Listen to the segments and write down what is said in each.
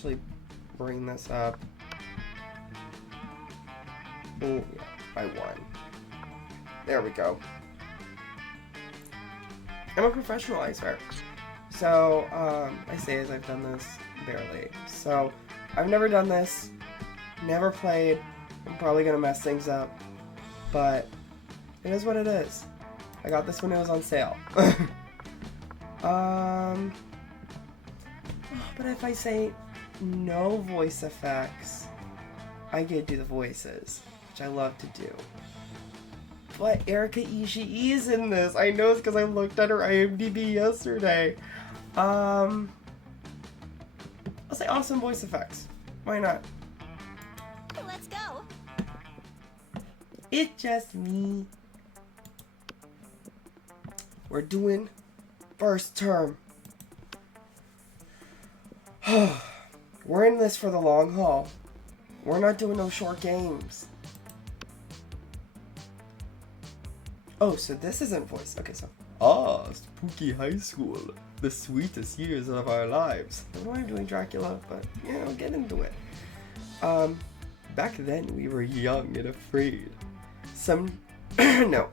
actually bring this up. Oh, yeah, by 1. There we go. I'm a professional, I swear. So, I say as I've done this barely. So, I've never done this, never played. I'm probably gonna mess things up, but it is what it is. I got this when it was on sale. But if I say no voice effects, I could do the voices, which I love to do. But Erika Ishii is in this. I know it's because I looked at her IMDb yesterday. I'll say awesome voice effects. Why not? Let's go. It's just me. We're doing first term. We're in this for the long haul. We're not doing no short games. Oh, so this isn't voice. Okay, so. Spooky high school. The sweetest years of our lives. I don't know why I'm doing Dracula, but, you know, get into it. Back then we were young and afraid. No.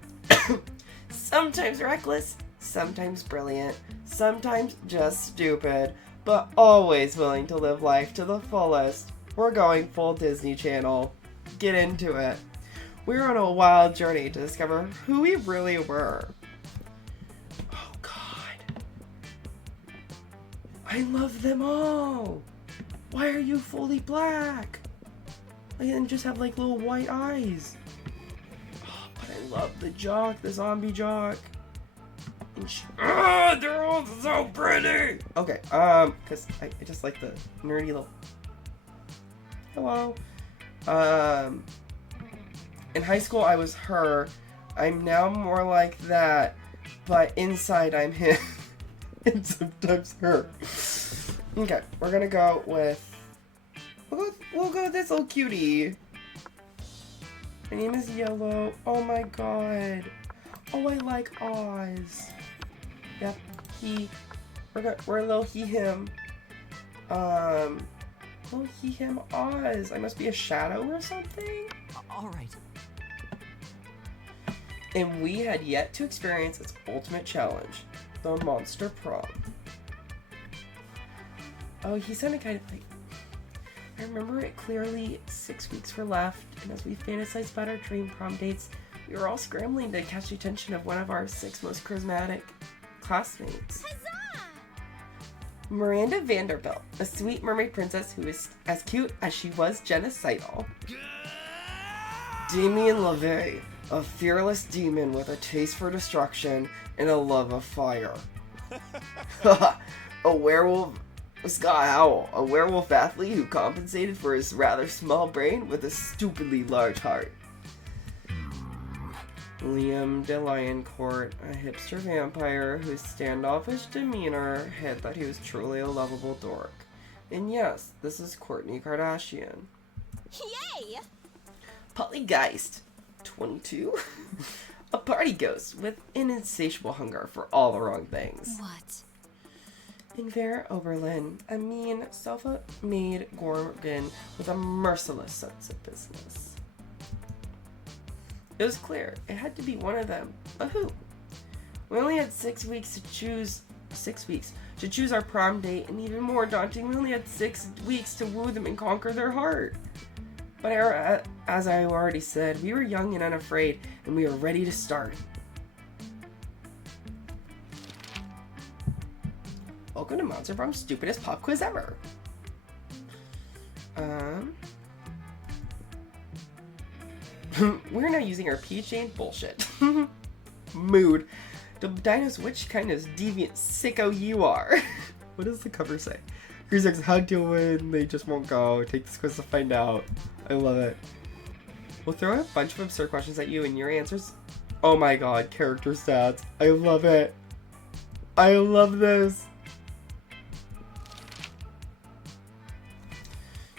Sometimes reckless, sometimes brilliant, sometimes just stupid, but always willing to live life to the fullest. We're going full Disney Channel. Get into it. We're on a wild journey to discover who we really were. Oh God. I love them all. Why are you fully black? And just have like little white eyes. Oh, but I love the jock, the zombie jock. And they're all so pretty. Okay, cause I just like the nerdy little. Hello. In high school I was her. I'm now more like that, but inside I'm him. And sometimes her. Okay, we're gonna go with. We'll go with this little cutie. My name is Yellow. Oh my god. Oh, I like Oz. Yep, we're a little he-him. Little he-him Oz. I must be a shadow or something? Alright. And we had yet to experience its ultimate challenge, the Monster Prom. Oh, he sounded kind of like... I remember it clearly. 6 weeks were left, and as we fantasized about our dream prom dates, we were all scrambling to catch the attention of one of our 6 most charismatic classmates. Huzzah! Miranda Vanderbilt, a sweet mermaid princess who is as cute as she was genocidal. Damien LaVey, a fearless demon with a taste for destruction and a love of fire. A werewolf, Scott Howell, a werewolf athlete who compensated for his rather small brain with a stupidly large heart. Liam de Lioncourt, a hipster vampire whose standoffish demeanor hid that he was truly a lovable dork. And yes, this is Kourtney Kardashian. Yay! Pollygeist, 22, a party ghost with an insatiable hunger for all the wrong things. What? And Vera Oberlin, a mean, self-made gorgon with a merciless sense of business. It was clear it had to be one of them, but who? We only had 6 weeks to choose. 6 weeks to choose our prom date, and even more daunting, we only had 6 weeks to woo them and conquer their heart. But as I already said, we were young and unafraid, and we were ready to start. Welcome to Monster Prom's stupidest pop quiz ever. We're now using our PHA bullshit. Mood. To diagnose which kind of deviant sicko you are. What does the cover say? Here's like, how to win, they just won't go. Take this quiz to find out. I love it. We'll throw a bunch of absurd questions at you and your answers. Oh my god, character stats. I love it. I love this.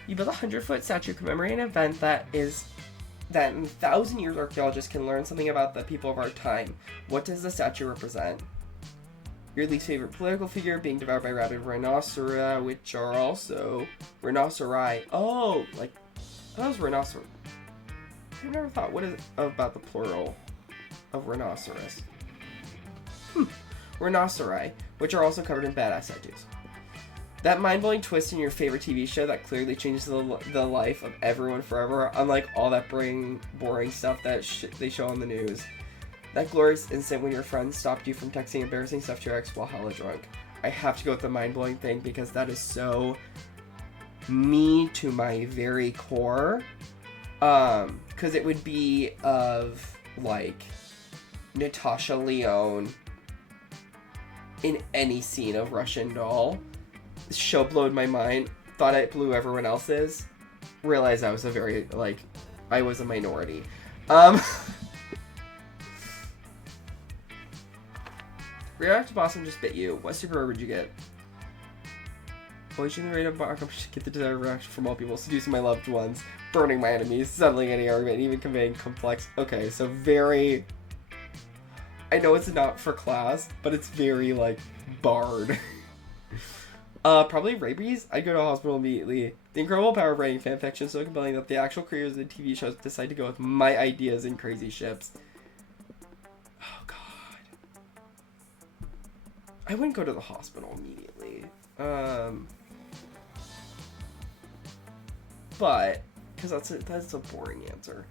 You build a 100-foot statue commemorating an event that in 1,000 years archaeologists can learn something about the people of our time. What does the statue represent? Your least favorite political figure being devoured by rabid rhinoceri, which are also rhinoceri. Oh, like, I thought it was rhinoceros. I never thought, what is it about the plural of rhinoceros? Rhinoceri, which are also covered in badass tattoos. That mind-blowing twist in your favorite TV show that clearly changes the life of everyone forever, unlike all that boring stuff that they show on the news. That glorious instant when your friend stopped you from texting embarrassing stuff to your ex while hella drunk. I have to go with the mind-blowing thing because that is so me to my very core. Because it would be of, like, Natasha Lyonne in any scene of Russian Doll. This show blew my mind. Thought it blew everyone else's. Realized I was I was a minority. Radioactive Blossom just bit you. What superpower would you get? Poison the radioactive blossom, get the desired reaction from all people, seducing my loved ones, burning my enemies, settling any argument, and even conveying complex. Okay, so very. I know it's not for class, but it's very, like, barred. Probably rabies. I'd go to a hospital immediately. The incredible power of writing fanfiction is so compelling that the actual creators of the TV shows decide to go with my ideas and crazy ships. Oh, God. I wouldn't go to the hospital immediately. But, because that's a boring answer.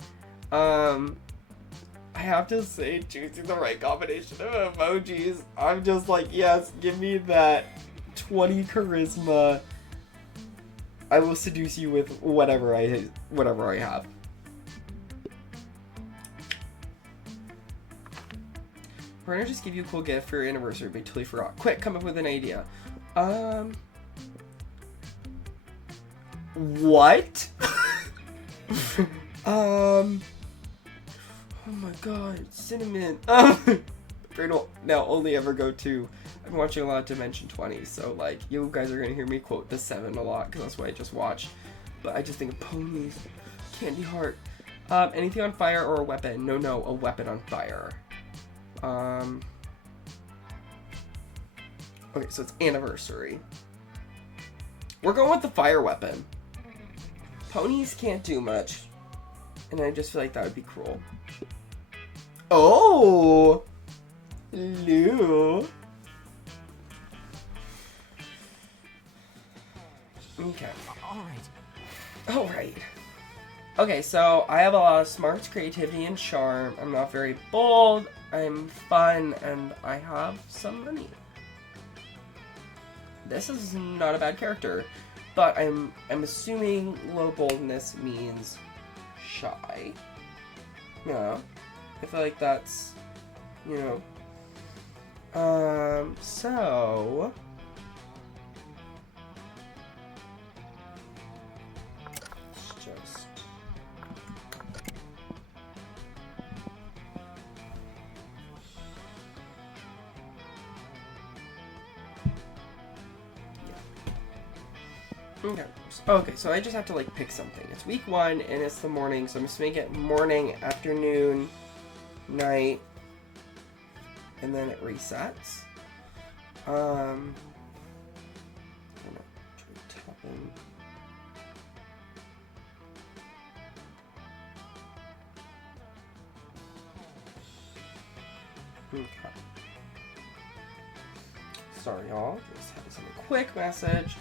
I have to say, choosing the right combination of emojis, I'm just like, yes, give me that 20 charisma. I will seduce you with whatever I have. We're gonna just give you a cool gift for your anniversary, but totally forgot. Quick, come up with an idea. What? Oh my god, cinnamon. Now only ever go to. I've been watching a lot of Dimension 20, so like you guys are gonna hear me quote The Seven a lot because that's what I just watched. But I just think of ponies, candy heart, anything on fire or a weapon. No, a weapon on fire. Okay, so it's anniversary. We're going with the fire weapon. Ponies can't do much, and I just feel like that would be cruel. Oh, Lou. Okay. All right. Okay, so I have a lot of smarts, creativity, and charm. I'm not very bold. I'm fun, and I have some money. This is not a bad character, but I'm assuming low boldness means shy. Yeah, I feel like that's, so. Okay, so I just have to like pick something. It's week 1 and it's the morning, so I'm just gonna make it morning, afternoon, night, and then it resets. I'm gonna try to tap in. Okay. Sorry, y'all. Just had to send a quick message.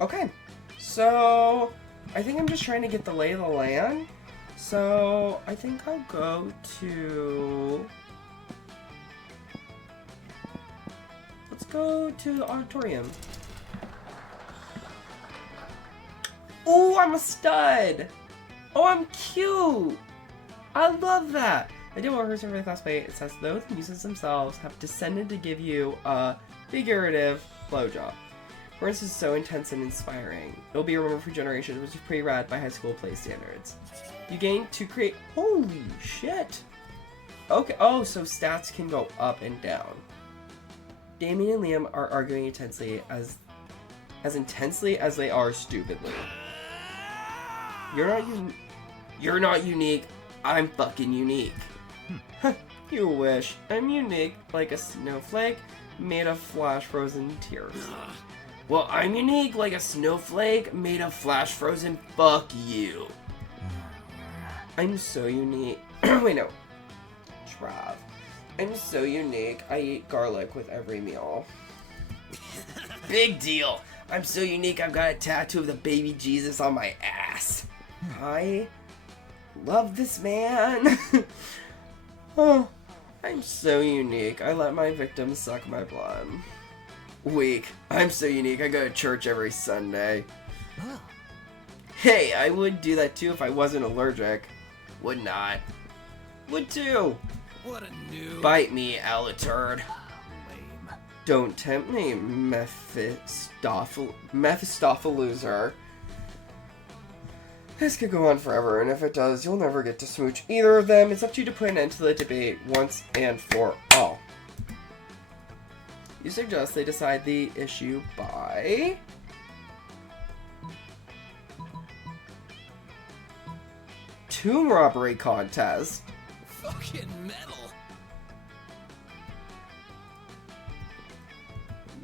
Okay, so I think I'm just trying to get the lay of the land. So I think I'll go to. Let's go to the auditorium. Oh, I'm a stud. Oh, I'm cute. I love that. I did one rehearsal for the classmate. It says those muses themselves have descended to give you a figurative blowjob. Words is so intense and inspiring. It'll be remembered for generations, which is pretty rad by high school play standards. You gain to create. Holy shit! Okay. Oh, so stats can go up and down. Damien and Liam are arguing intensely as intensely as they are stupidly. You're not unique. I'm fucking unique. You wish. I'm unique like a snowflake made of flash frozen tears. Well, I'm unique like a snowflake made of flash frozen fuck you. I'm so unique. Wait, no. Trav. I'm so unique. I eat garlic with every meal. Big deal. I'm so unique. I've got a tattoo of the baby Jesus on my ass. I love this man. Oh, I'm so unique. I let my victims suck my blood. Weak. I'm so unique. I go to church every Sunday. Hey, I would do that too if I wasn't allergic. Would not. Would too. What a noob. Bite me, Alaturd. Lame. Don't tempt me, Mephistopheloser. This could go on forever, and if it does, you'll never get to smooch either of them. It's up to you to put an end to the debate once and for all. You suggest they decide the issue by... tomb robbery contest. Fucking metal.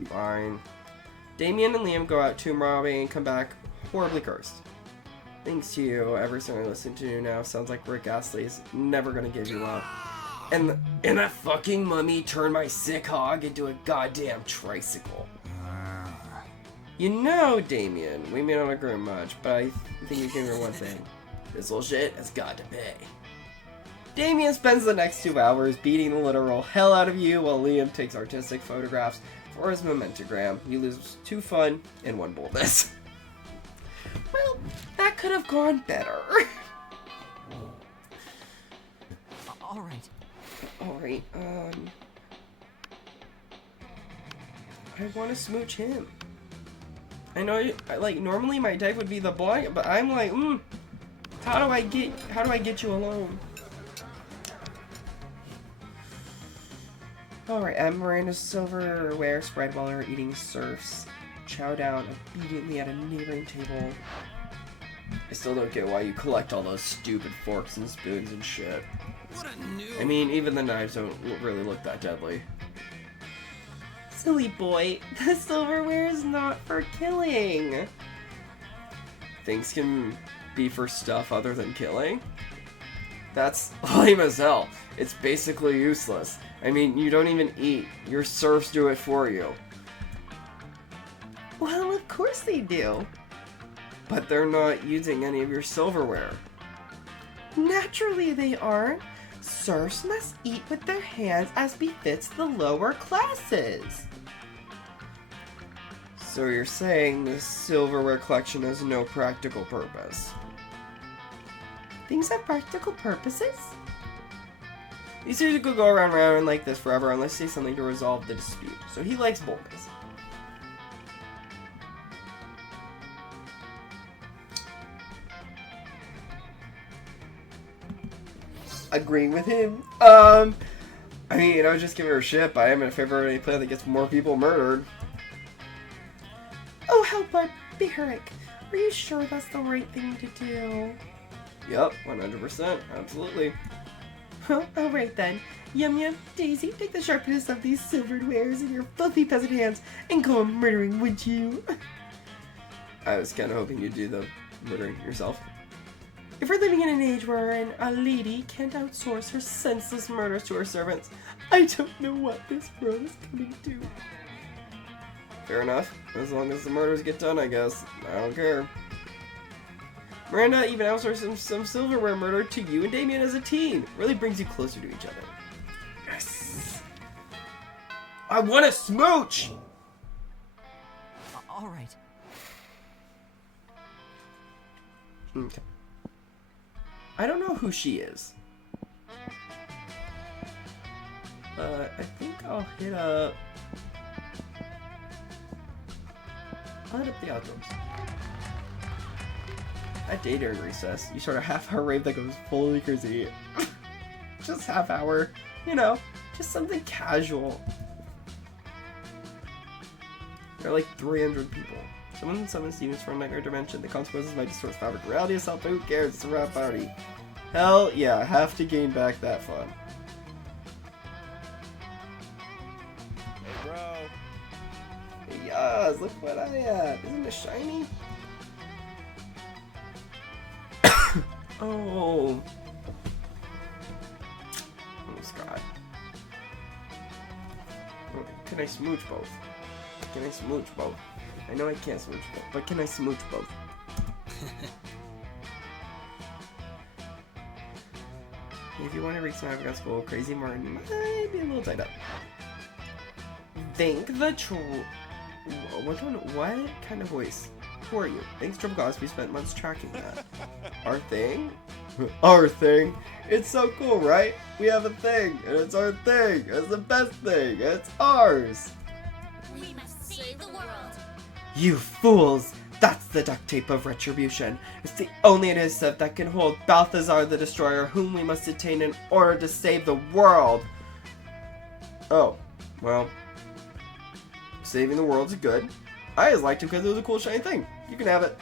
Fine. Damien and Liam go out tomb robbing and come back horribly cursed. Thanks to you, every song I listen to you now sounds like Rick Astley's Never Gonna Give You Up. And that fucking mummy turned my sick hog into a goddamn tricycle. You know, Damien, we may not agree much, but I think you can remember one thing. This little shit has got to pay. Damien spends the next 2 hours beating the literal hell out of you while Liam takes artistic photographs for his mementogram. You lose 2 fun and 1 boldness. Well, that could have gone better. Alright. Alright, I want to smooch him. I know, normally my type would be the boy, but I'm like, how do I get you alone? Alright, at Miranda's silverware spread while they're eating serfs chow down obediently at a neighboring table. I still don't get why you collect all those stupid forks and spoons and shit. What a noob. I mean, even the knives don't really look that deadly. Silly boy, the silverware is not for killing. Things can be for stuff other than killing? That's lame as hell. It's basically useless. I mean, you don't even eat. Your serfs do it for you. Well, of course they do. But they're not using any of your silverware. Naturally they aren't. Serfs must eat with their hands as befits the lower classes. So you're saying this silverware collection has no practical purpose? Things have practical purposes? These two could go around and around like this forever unless you say something to resolve the dispute. So he likes boldness. Agreeing with him. I mean, I was just giving her shit, but I am in favor of any plan that gets more people murdered. Oh, how barbaric. Are you sure that's the right thing to do? Yep, 100%. Absolutely. Well, alright then. Yum Yum, Daisy, take the sharpness of these silverwares in your filthy peasant hands and go murdering, would you? I was kind of hoping you'd do the murdering yourself. If we're living in an age where a lady can't outsource her senseless murders to her servants, I don't know what this world is coming to. Fair enough. As long as the murders get done, I guess. I don't care. Miranda even outsourced some silverware murder to you and Damien as a team. Really brings you closer to each other. Yes! I want to smooch! Alright. Okay. I don't know who she is. I think I'll hit up... I'll hit up the outdoors. I date during recess. You start a half-hour rave that goes fully crazy. Just half hour. You know, just something casual. There are like 300 people. Someone summons demons from a nightmare dimension. The consequences might distort fabric reality itself, but who cares? It's a rap party. Hell yeah, I have to gain back that fun. us. Look what I have. Isn't it shiny? Oh. Oh, Scott. Can I smooch both? Can I smooch both? I know I can't smooch both, but can I smooch both? If you want to reach some African school, Crazy Martin might be a little tied up. Thank the what kind of voice? Who are you? Thanks, Triple Goss. We spent months tracking that. Our thing? Our thing? It's so cool, right? We have a thing, and it's our thing. It's the best thing. It's ours. We must save the world. You fools! That's the duct tape of retribution. It's the only adhesive that can hold Balthazar the Destroyer, whom we must detain in order to save the world. Oh, well, saving the world's good. I just liked it because it was a cool shiny thing. You can have it.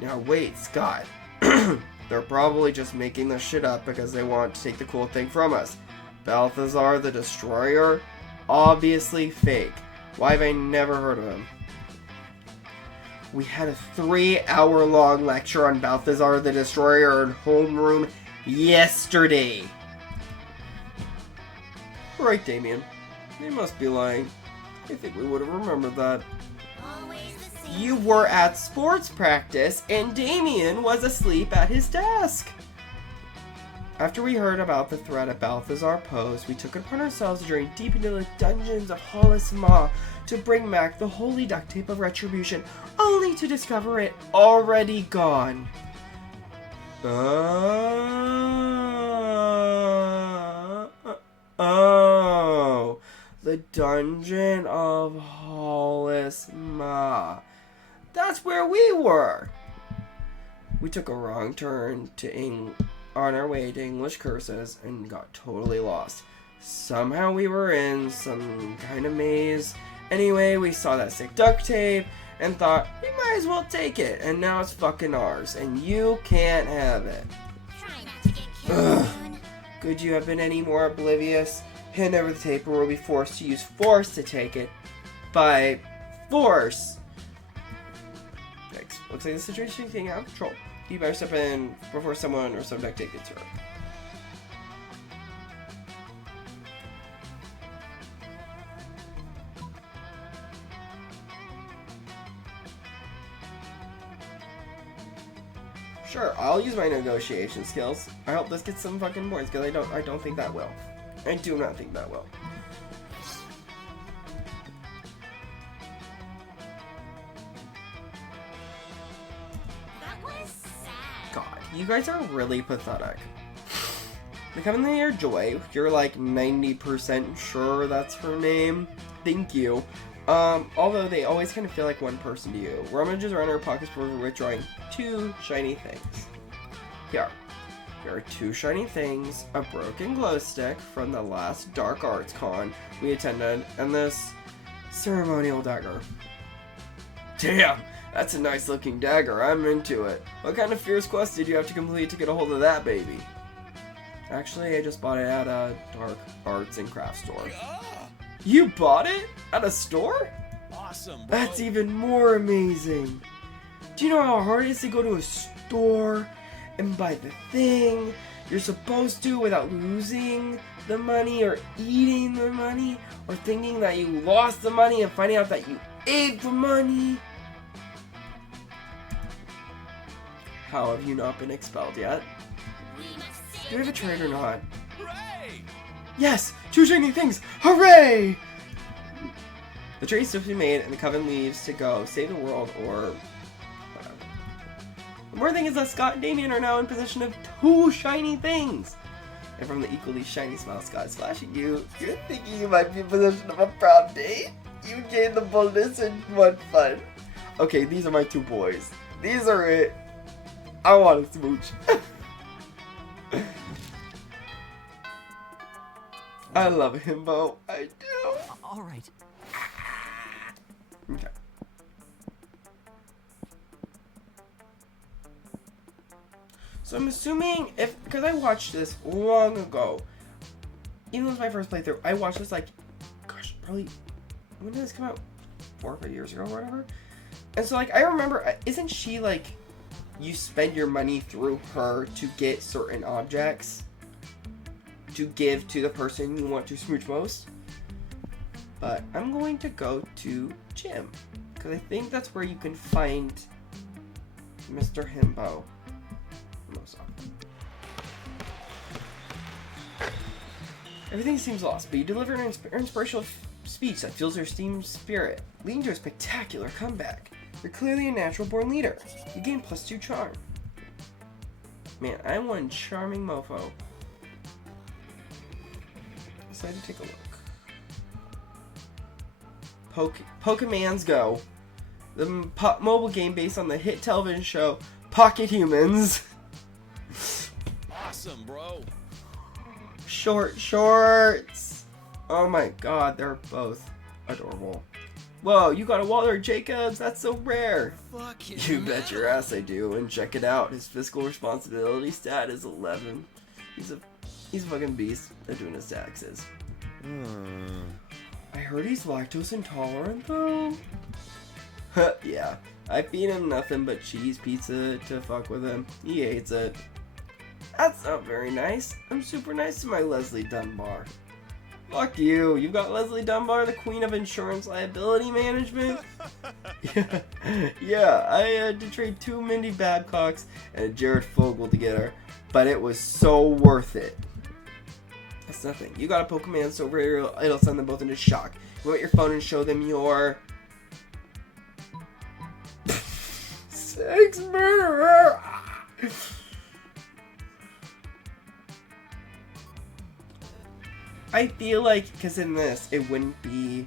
Now wait, Scott. They're probably just making this shit up because they want to take the cool thing from us. Balthazar the Destroyer? Obviously fake. Why have I never heard of him? We had a 3-hour-long lecture on Balthazar the Destroyer in homeroom yesterday. Right, Damien. They must be lying. I think we would have remembered that. Always the same. You were at sports practice and Damien was asleep at his desk. After we heard about the threat of Balthazar posed, we took it upon ourselves to journey deep into the dungeons of Hollis Maw to bring back the holy duct tape of retribution, only to discover it already gone. Oh, the dungeon of Hollis Maw. That's where we were. We took a wrong turn on our way to English curses and got totally lost. Somehow we were in some kind of maze. Anyway, we saw that sick duct tape and thought we might as well take it, and now it's fucking ours, and you can't have it. Try not to get killed soon. Could you have been any more oblivious? Hand over the tape or we'll be forced to use force to take it. By force! Thanks. Looks like the situation is getting out of control. You better step in before someone or some duct tape gets hurt. Sure, I'll use my negotiation skills. I hope this gets some fucking points, because I don't think that will. I do not think that will. That was sad. God, you guys are really pathetic. The Cavalier Joy, you're like 90% sure that's her name. Thank you. Although they always kind of feel like one person to you. Rummages around her pockets for withdrawing 2 shiny things. Here are 2 shiny things, a broken glow stick from the last Dark Arts Con we attended, and this ceremonial dagger. Damn, that's a nice looking dagger. I'm into it. What kind of fierce quest did you have to complete to get a hold of that baby? Actually, I just bought it at a Dark Arts and Crafts store. You bought it? At a store? Awesome, bro. That's even more amazing. Do you know how hard it is to go to a store and buy the thing you're supposed to without losing the money or eating the money or thinking that you lost the money and finding out that you ate the money? How have you not been expelled yet? We must save Do we have a trade or not? Hooray! Yes! 2 shiny things! Hooray! The trade is swiftly made and the coven leaves to go save the world or whatever. The more thing is that Scott and Damien are now in possession of 2 shiny things. And from the equally shiny smile Scott is flashing you, you're thinking you might be in possession of a prom date? You gained the boldness and what fun. Okay, these are my 2 boys. These are it. I want to smooch. I love Himbo. I do. All right. Okay. So I'm assuming because I watched this long ago, even though it was my first playthrough, I watched this like, gosh, probably, when did this come out? 4 or 5 years ago or whatever. And so, like, I remember, isn't she, like, you spend your money through her to get certain objects to give to the person you want to smooch most? But I'm going to go to Gym, because I think that's where you can find Mr. Himbo most often. Everything seems lost, but you deliver an inspirational speech that fuels your team's spirit, leading to a spectacular comeback. You're clearly a natural-born leader. You gain +2 charm. Man, I'm one charming mofo. Decided to take a look. Pokemans Go. The mobile game based on the hit television show Pocket Humans. Awesome, bro. Short shorts. Oh my god, they're both adorable. Whoa, you got a Walter Jacobs? That's so rare. Fucking You bet your ass I do. And check it out. His fiscal responsibility stat is 11. He's a fucking beast at doing his taxes. I heard he's lactose intolerant though. Yeah, I feed him nothing but cheese pizza to fuck with him. He hates it. That's not very nice. I'm super nice to my Leslie Dunbar. Fuck you. You've got Leslie Dunbar, the queen of insurance liability management? Yeah, I had to trade 2 Mindy Babcocks and a Jared Fogle to get her, but it was so worth it. That's nothing. You got a Pokemon so rare, it'll send them both into shock. You want your phone and show them your... sex murderer! I feel like, because in this, it wouldn't be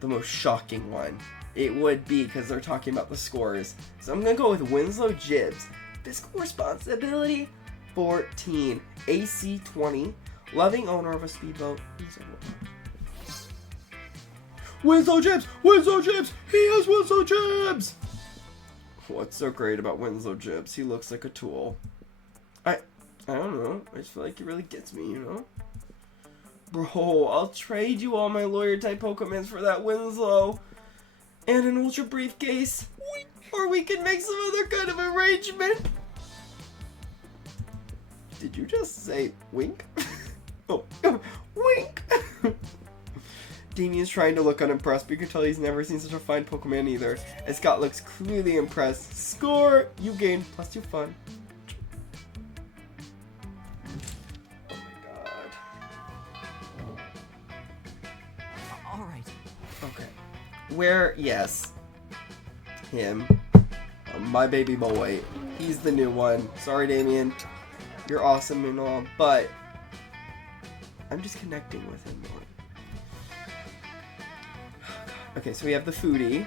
the most shocking one. It would be, because they're talking about the scores. So I'm going to go with Winslow Gibbs. Fiscal responsibility, 14. AC, 20. Loving owner of a speedboat. Winslow Gibbs! Winslow Gibbs! He has Winslow Gibbs! What's so great about Winslow Gibbs? He looks like a tool. I don't know. I just feel like he really gets me, you know? Bro, I'll trade you all my lawyer-type Pokemons for that Winslow. And an Ultra Briefcase. Or we can make some other kind of arrangement. Did you just say wink? Oh, wink! Damien's trying to look unimpressed, but you can tell he's never seen such a fine Pokemon either. And Scott looks clearly impressed. Score! You gained +2 fun. Okay. Where, yes. Him. My baby boy. He's the new one. Sorry, Damien. You're awesome and all, but I'm just connecting with him more. Okay, so we have the foodie.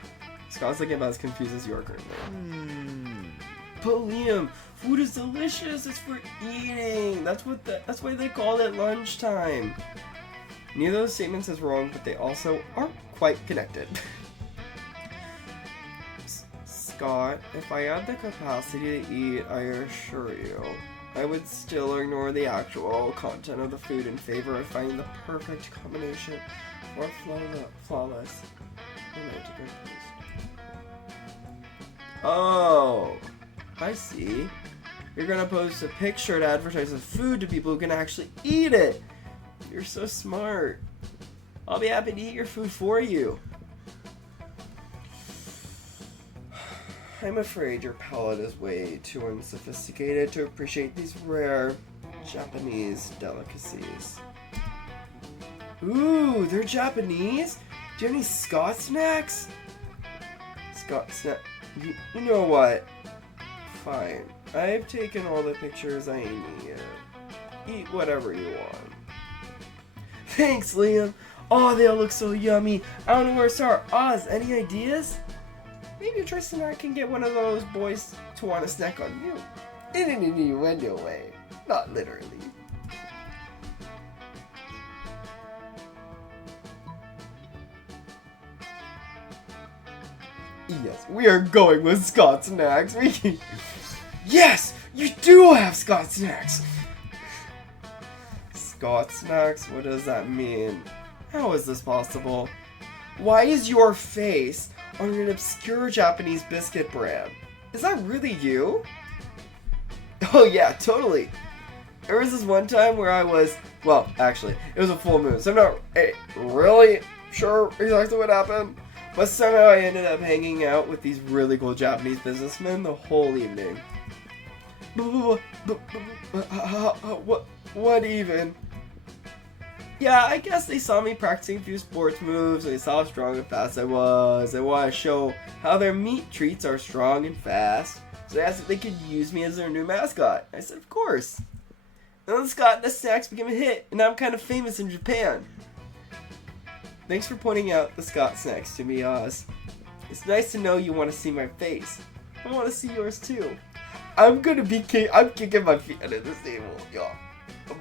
Scott's looking about as confused as you are currently. But Liam, food is delicious. It's for eating. That's why they call it lunchtime. Neither of those statements is wrong, but they also aren't quite connected. Scott, if I had the capacity to eat, I assure you, I would still ignore the actual content of the food in favor of finding the perfect combination for flawless romantic taste. Oh, I see. You're gonna post a picture to advertise the food to people who can actually eat it. You're so smart. I'll be happy to eat your food for you. I'm afraid your palate is way too unsophisticated to appreciate these rare Japanese delicacies. Ooh, they're Japanese? Do you have any Scott snacks? Scott snack. You know what? Fine. I've taken all the pictures I need. Eat whatever you want. Thanks, Liam. Oh, they all look so yummy. I don't know where to start. Oz, any ideas? Maybe Tristan and I can get one of those boys to want to snack on you. In an innuendo way. Not literally. Yes, we are going with Scott Snacks. Yes, you do have Scott Snacks. Scott Snacks? What does that mean? How is this possible? Why is your face on an obscure Japanese biscuit brand? Is that really you? Oh yeah, totally. There was this one time where I was, well, actually, it was a full moon, so I'm not really sure exactly what happened. But somehow I ended up hanging out with these really cool Japanese businessmen the whole evening. What even? Yeah, I guess they saw me practicing a few sports moves, and they saw how strong and fast I was. They wanted to show how their meat treats are strong and fast. So they asked if they could use me as their new mascot. I said, of course. And then Scott and the snacks became a hit, and now I'm kind of famous in Japan. Thanks for pointing out the Scott snacks to me, Oz. It's nice to know you want to see my face. I want to see yours too. I'm kicking my feet under the table, y'all.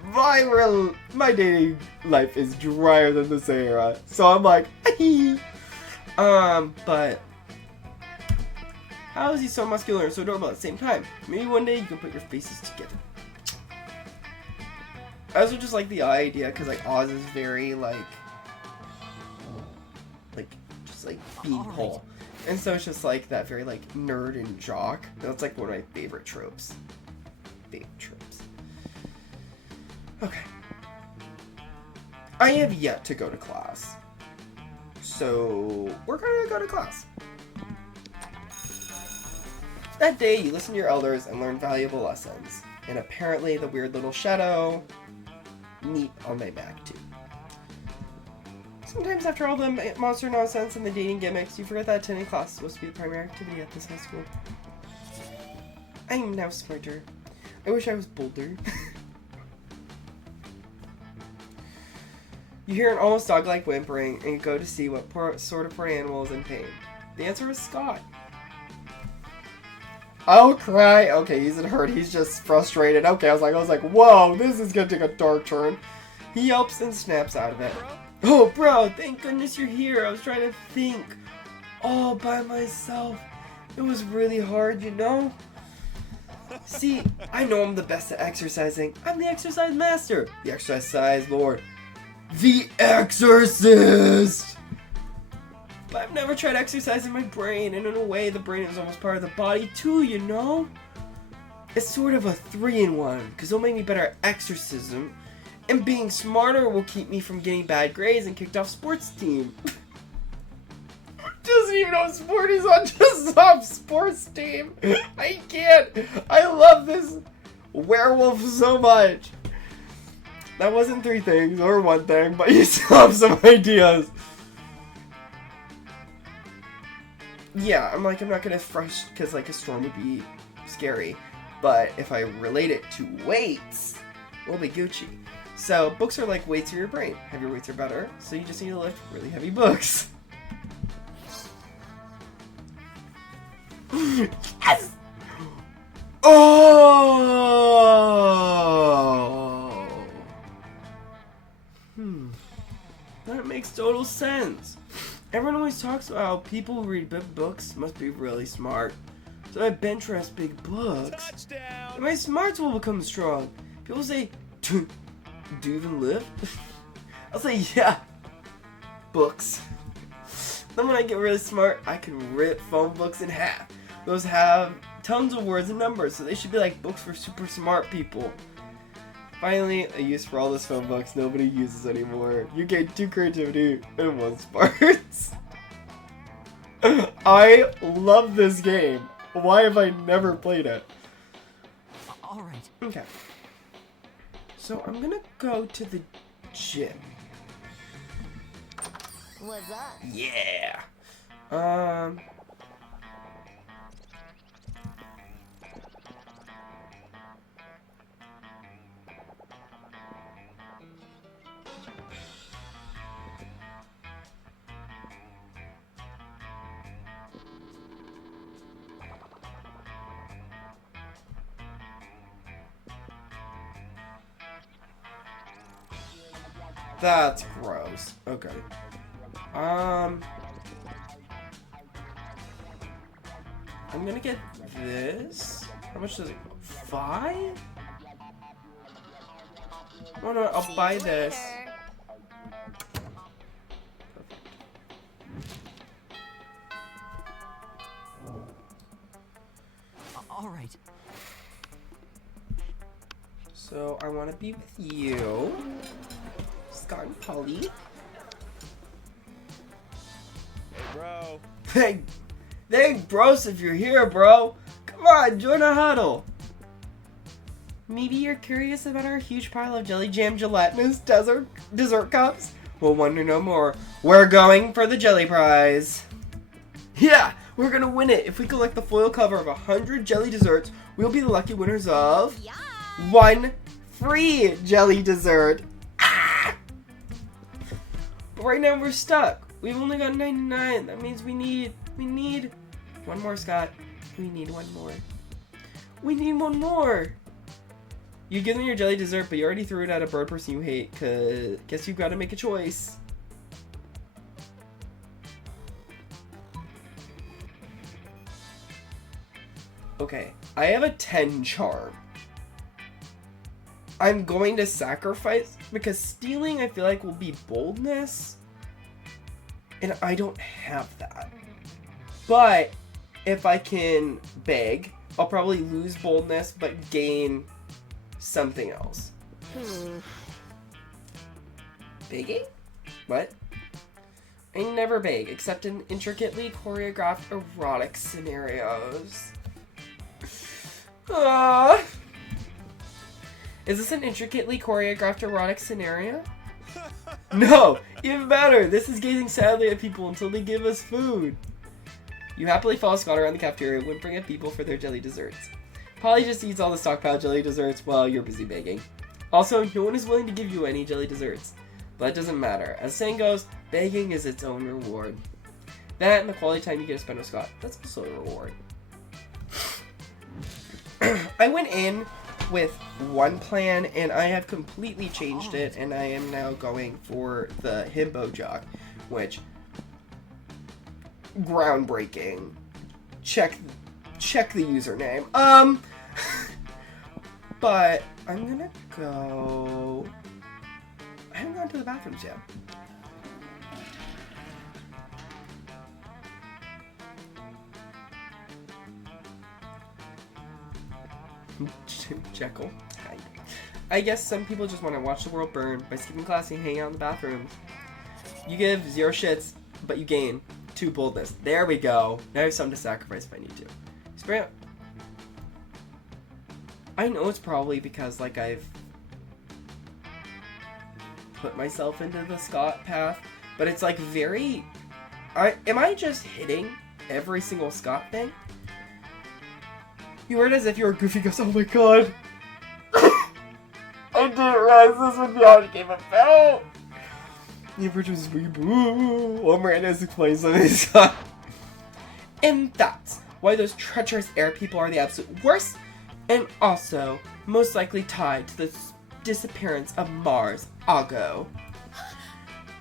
My dating life is drier than the Sahara, so I'm like, but how is he so muscular and so adorable at the same time? Maybe one day you can put your faces together. I also just like the idea because like Oz is very just beanpole, and so it's just like that very like nerd and jock. That's like one of my favorite tropes. Okay. I have yet to go to class, so we're gonna go to class. That day, you listen to your elders and learn valuable lessons, and apparently the weird little shadow neat on my back too. Sometimes after all the monster nonsense and the dating gimmicks, you forget that attending class is supposed to be the primary activity at this high school. I am now smarter. I wish I was bolder. You hear an almost dog-like whimpering and go to see what sort of poor animal is in pain. The answer is Scott. I'll cry. Okay, he's not hurt. He's just frustrated. Okay, I was like, whoa, this is gonna take a dark turn. He yelps and snaps out of it. Oh, bro, thank goodness you're here. I was trying to think all by myself. It was really hard, you know? See, I know I'm the best at exercising. I'm the exercise master. The exercise lord. The Exorcist! But I've never tried exercising my brain, and in a way, the brain is almost part of the body too, you know? It's sort of a 3-in-1, because it'll make me better at exorcism, and being smarter will keep me from getting bad grades and kicked off sports team. Doesn't even know what sport he's on, just off sports team. I can't. I love this werewolf so much. That wasn't 3 things, or 1 thing, but you still have some ideas. Yeah, I'm not gonna fresh, because, like, a storm would be scary. But if I relate it to weights, we'll be Gucci. So, books are like weights of your brain. Heavier weights are better, so you just need to lift really heavy books. Yes! Oh! That makes total sense. Everyone always talks about how people who read big books must be really smart. So I bench press big books. Touchdown! And my smarts will become strong. People say, do you even lift? I'll say, yeah. Books. Then when I get really smart, I can rip phone books in half. Those have tons of words and numbers, so they should be like books for super smart people. Finally, a use for all those phone books nobody uses anymore. You gain 2 creativity and 1 smarts. I love this game. Why have I never played it? Alright. Okay. So I'm gonna go to the gym. What's up? Yeah. That's gross. Okay. I'm gonna get this. How much does it? 5? Oh no, I'll buy this. All right. So I want to be with you, Scott and Polly. Hey, bro. Hey, bros, if you're here, bro, come on, join our huddle. Maybe you're curious about our huge pile of jelly jam gelatinous dessert cups? Well, wonder no more. We're going for the jelly prize. Yeah, we're gonna win it. If we collect the foil cover of 100 jelly desserts, we'll be the lucky winners of Yeah. 1 free jelly dessert. Ah! But right now we're stuck. We've only got 99. That means we need one more, Scott. We need one more. We need one more. You give them your jelly dessert, but you already threw it at a bird person you hate, cause guess you've got to make a choice. Okay, I have a 10 charm. I'm going to sacrifice, because stealing I feel like will be boldness, and I don't have that. But if I can beg, I'll probably lose boldness, but gain something else. Begging? What? I never beg, except in intricately choreographed erotic scenarios. Is this an intricately choreographed erotic scenario? No! Even better! This is gazing sadly at people until they give us food. You happily follow Scott around the cafeteria, whimpering at people for their jelly desserts. Polly just eats all the stockpiled jelly desserts while you're busy begging. Also, no one is willing to give you any jelly desserts. But it doesn't matter. As the saying goes, begging is its own reward. That and the quality time you get to spend with Scott, that's also a reward. I went in with one plan and I have completely changed it, and I am now going for the Himbo Jock, which groundbreaking. Check the username. But I'm gonna go. I haven't gone to the bathrooms yet. Jekyll. Hi. I guess some people just want to watch the world burn by skipping class and hanging out in the bathroom. You give 0 shits, but you gain 2 boldness. There we go. Now I have something to sacrifice if I need to. Spray up. I know it's probably because, like, I've put myself into the Scott path, but it's, like, very... Am I just hitting every single Scott thing? You heard as if you were Goofy goes, oh my god! I didn't realize this would be how it came about! The approach was reboot. Well, Miranda's explains something, Scott. And that's why those treacherous air people are the absolute worst, and also most likely tied to the disappearance of Mars Ago.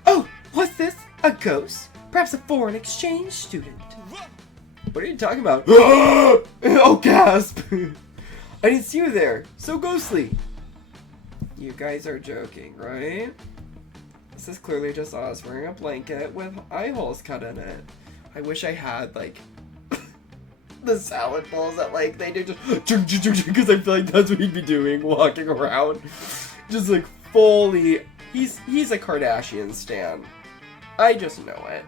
Oh, was this a ghost? Perhaps a foreign exchange student? What are you talking about? Oh, gasp! I didn't see you there. So ghostly. You guys are joking, right? This is clearly just us wearing a blanket with eye holes cut in it. I wish I had, like, the salad bowls that, like, they do just because I feel like that's what he'd be doing, walking around. Just, like, fully... He's a Kardashian stan. I just know it.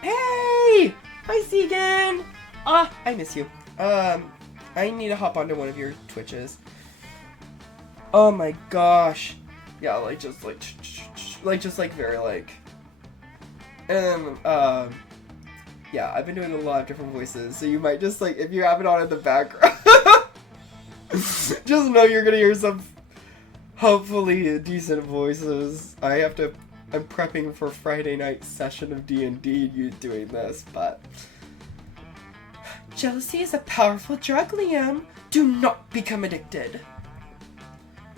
Hey! Hi, Segan! I miss you. I need to hop onto one of your Twitches. Oh my gosh. Yeah, like, just, like, very, like... And, yeah, I've been doing a lot of different voices, so you might just, like, if you have it on in the background, just know you're gonna hear some, hopefully, decent voices. I'm prepping for Friday night session of D&D doing this, but... Jealousy is a powerful drug, Liam. Do not become addicted.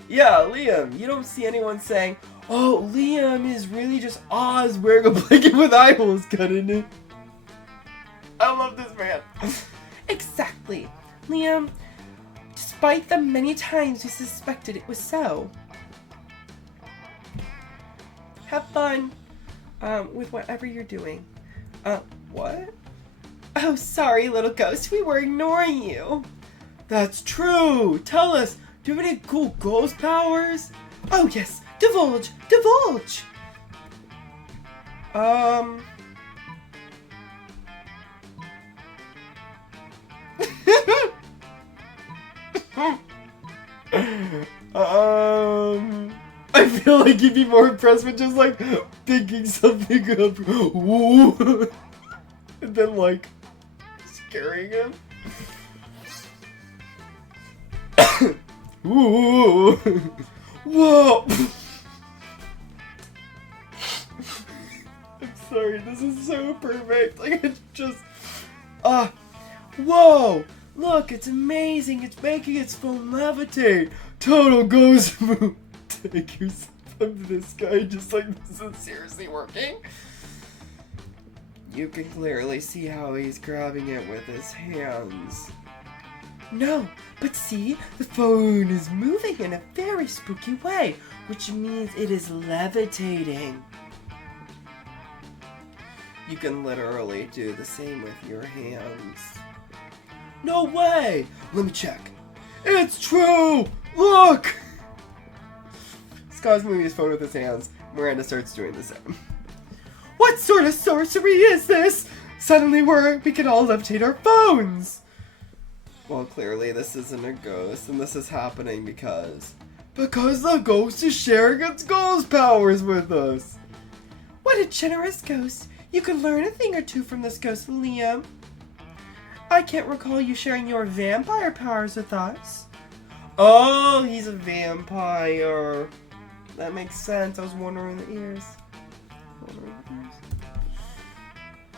Yeah, Liam, you don't see anyone saying, oh, Liam is really just Oz wearing a blanket with eye holes cut in it. I love this man. Exactly. Liam, despite the many times we suspected it was so. Have fun with whatever you're doing. What? Oh, sorry, little ghost. We were ignoring you. That's true. Tell us, do you have any cool ghost powers? Oh, yes. Divulge. Divulge. I feel like you'd be more impressed with just like picking something up, woo, and then like scaring him. Ooh, whoa! I'm sorry, this is so perfect. Like it's just, whoa! Look, it's amazing. It's making its phone levitate. Total ghost move. Take yourself up to this guy just like this is seriously working. You can clearly see how he's grabbing it with his hands. No, but see, the phone is moving in a very spooky way, which means it is levitating. You can literally do the same with your hands. No way! Let me check. It's true! Look! Scott's moving his phone with his hands. Miranda starts doing the same. What sort of sorcery is this? Suddenly we can all levitate our phones! Well, clearly this isn't a ghost, and this is happening because the ghost is sharing its ghost powers with us! What a generous ghost! You could learn a thing or two from this ghost, Liam. I can't recall you sharing your vampire powers with us. Oh, he's a vampire. That makes sense. I was wondering the ears.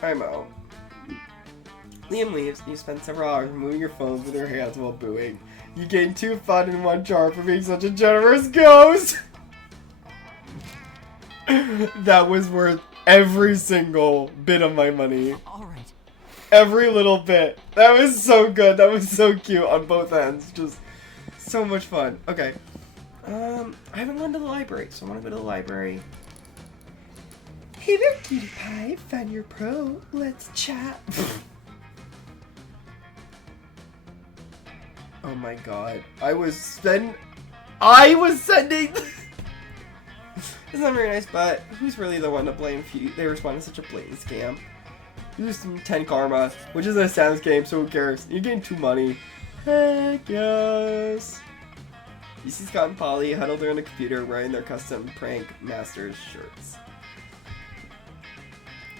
I'm out. Liam leaves. You spend several hours moving your phones with your hands while booing. You gain 2 fun and 1 charm for being such a generous ghost. That was worth every single bit of my money. All right. Every little bit. That was so good. That was so cute on both ends. Just so much fun. Okay. I haven't gone to the library, so I want to go to the library. Hey there, cutie pie. Found your pro. Let's chat. Oh my god. I was sending... It's not very nice, but who's really the one to blame if they respond to such a blatant scam? Use some 10 karma, which is a sounds game, so who cares? You gain 2 money. Heck yes. You see Scott and Polly huddled around a computer wearing their custom Prank Masters shirts.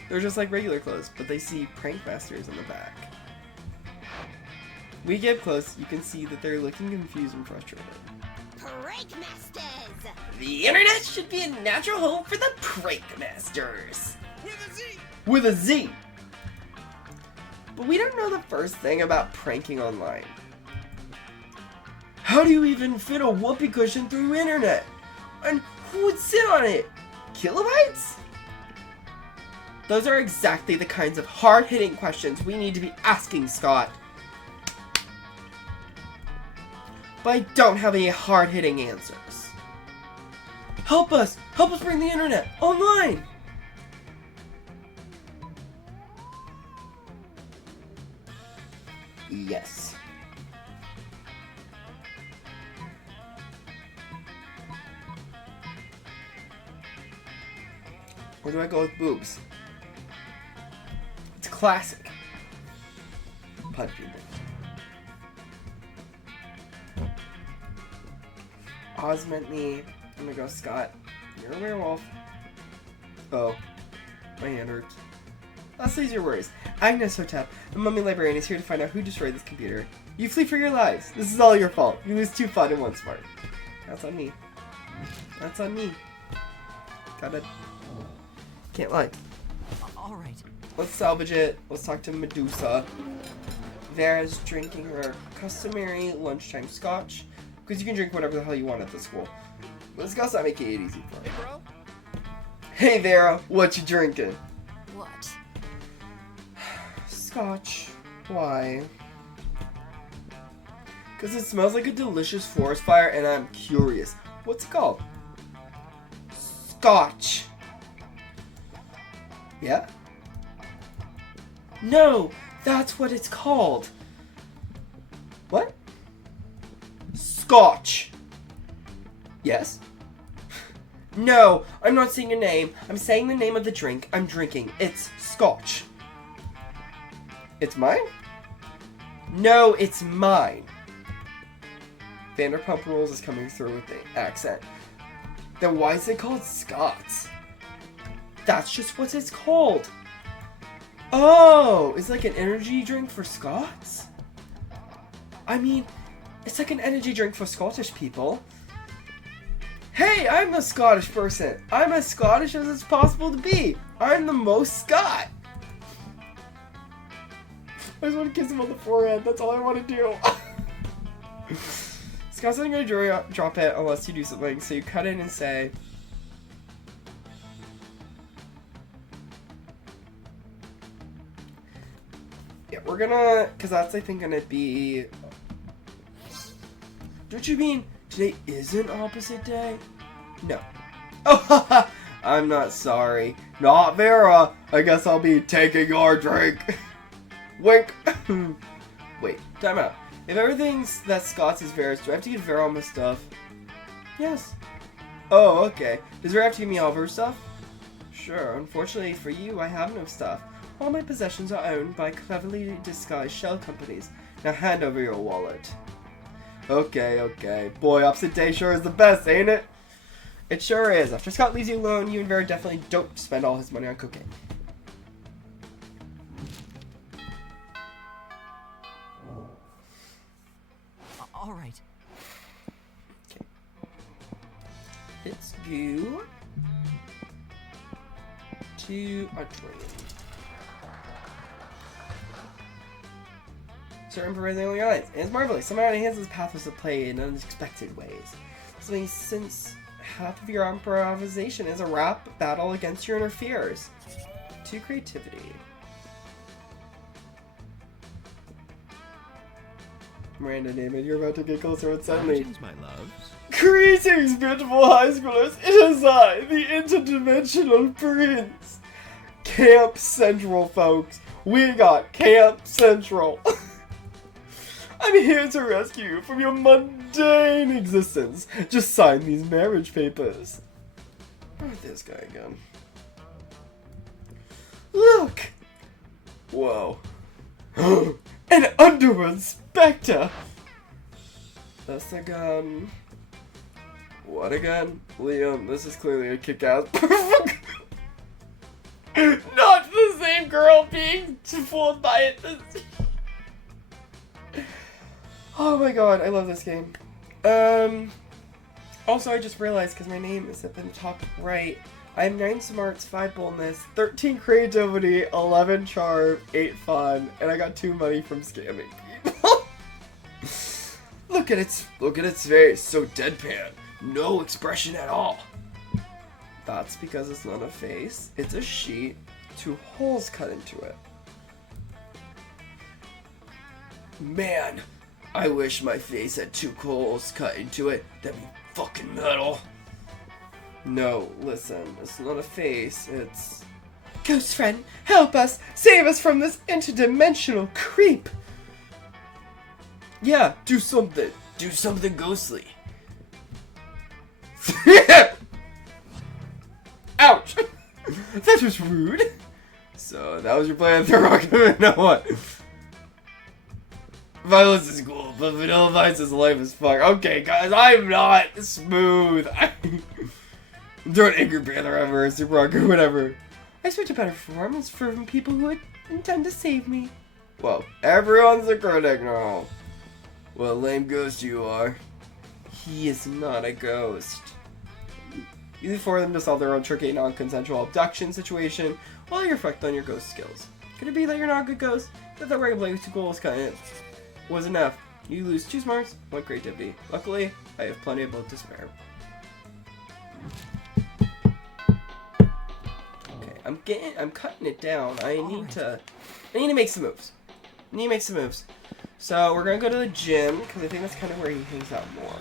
They're just like regular clothes, but they see Prank Masters on the back. We get close, you can see that they're looking confused and frustrated. Prank Masters! The internet should be a natural home for the Prank Masters. With a Z! With a Z. But we don't know the first thing about pranking online. How do you even fit a whoopee cushion through internet? And who would sit on it? Kilobytes? Those are exactly the kinds of hard-hitting questions we need to be asking, Scott. But I don't have any hard-hitting answers. Help us! Help us bring the internet online! Yes. Where do I go with boobs? It's classic. Punch people. Oz meant me. I'm gonna go Scott. You're a werewolf. Oh. My hand hurts. Let's lose your worries. Agnes Hotep, the mummy librarian, is here to find out who destroyed this computer. You flee for your lives. This is all your fault. You lose 2 fun and 1 smart. That's on me. That's on me. Gotta... Can't lie. All right. Let's salvage it. Let's talk to Medusa. Vera's drinking her customary lunchtime scotch. Because you can drink whatever the hell you want at the school. But Scott's not making it easy for Hey, her. bro. Hey Vera, what you drinking? What? Scotch. Why? Because it smells like a delicious forest fire and I'm curious. What's it called? Scotch. Yeah? No! That's what it's called. What? Scotch. Yes? No, I'm not saying your name. I'm saying the name of the drink I'm drinking. It's Scotch. It's mine? No, it's mine. Vanderpump Rules is coming through with the accent. Then why is it called Scots? That's just what it's called. Oh, it's like an energy drink for Scots? I mean, it's like an energy drink for Scottish people. Hey, I'm the Scottish person. I'm as Scottish as it's possible to be. I'm the most Scot. I just want to kiss him on the forehead. That's all I want to do. Scott's not going to drop it unless you do something. So you cut in and say... Yeah, we're gonna... Because that's, I think, going to be... Don't you mean today isn't opposite day? No. Oh, I'm not sorry. Not Vera. I guess I'll be taking your drink. Wink. Wait, time out. If everything's that Scott's is Vera's, do I have to give Vera all my stuff? Yes. Oh, okay. Does Vera have to give me all of her stuff? Sure. Unfortunately for you, I have no stuff. All my possessions are owned by cleverly disguised shell companies. Now hand over your wallet. Okay, okay. Boy, opposite day sure is the best, ain't it? It sure is. After Scott leaves you alone, you and Vera definitely don't spend all his money on cocaine. All right. Okay. Let's go to our train. Start improvising on your lines. And it's marvelous. Somehow it enhances pathos of play in unexpected ways. So since half of your improvisation is a rap battle against your inner fears. To creativity. Miranda, David, you're about to get closer with suddenly. Greetings, my loves. Greetings, beautiful high schoolers. It is I, the interdimensional prince. Camp Central, folks. We got Camp Central. I'm here to rescue you from your mundane existence. Just sign these marriage papers. Where's this guy again? Look! Whoa. An Underworld Spectre! That's a gun. What a gun? Liam, this is clearly a kick-ass Not the same girl being fooled by it. Oh my god, I love this game. Also, I just realized, because my name is at the top right, I have 9 smarts, 5 boldness, 13 creativity, 11 charm, 8 fun, and I got 2 money from scamming people. Look at its face, so deadpan. No expression at all. That's because it's not a face, it's a sheet, 2 holes cut into it. Man, I wish my face had 2 holes cut into it. That'd be fucking metal. No, listen, it's not a face, it's... Ghost friend, help us! Save us from this interdimensional creep! Yeah, do something. Do something ghostly. Ouch! That was rude. So, that was your plan to rock him? Now what? Violence is cool, but vanilla vice is life as fuck. Okay, guys, I'm not smooth. I'm throwing Angry Panther ever, Super Rocker, whatever. I expect a better performance from people who intend to save me. Well, everyone's a critic now. What a lame ghost you are. He is not a ghost. You leave 4 of them to solve their own tricky non-consensual abduction situation while you reflect on your ghost skills. Could it be that you're not a good ghost? That the regular play with 2 goals cut in was enough. You lose 2 smarts, 1 creativity. Luckily, I have plenty of both to spare. Okay, I'm cutting it down. I need to make some moves. So we're gonna go to the gym because I think that's kind of where he hangs out more.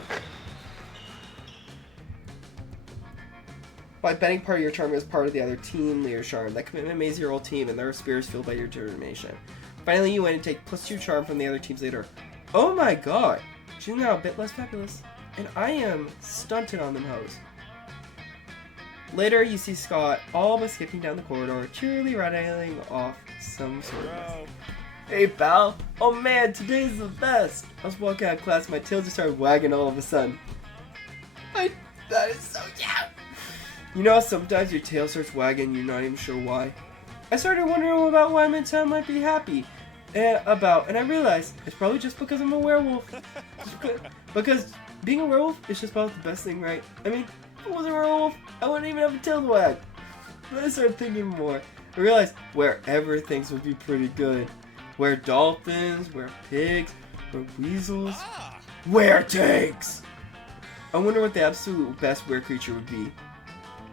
By betting part of your charm is part of the other team leader's charm. That commitment makes your whole team, and their spirit is fueled by your determination. Finally, you win and take +2 charm from the other team's leader. Oh my god! She's now a bit less fabulous. And I am stunted on them hoes. Later, you see Scott all but skipping down the corridor, cheerily rattling off some sort of mess. Hey pal! Oh man, today's the best! I was walking out of class, my tail just started wagging all of a sudden. That is so yeah! You know how sometimes your tail starts wagging, you're not even sure why? I started wondering about why Midtown might be happy and I realized it's probably just because I'm a werewolf. Because being a werewolf is just about the best thing, right? I mean, if I wasn't a werewolf, I wouldn't even have a tail to wag. Then I started thinking more. I realized wherever things would be pretty good. Where dolphins, where pigs, where weasels, where tanks! I wonder what the absolute best were creature would be.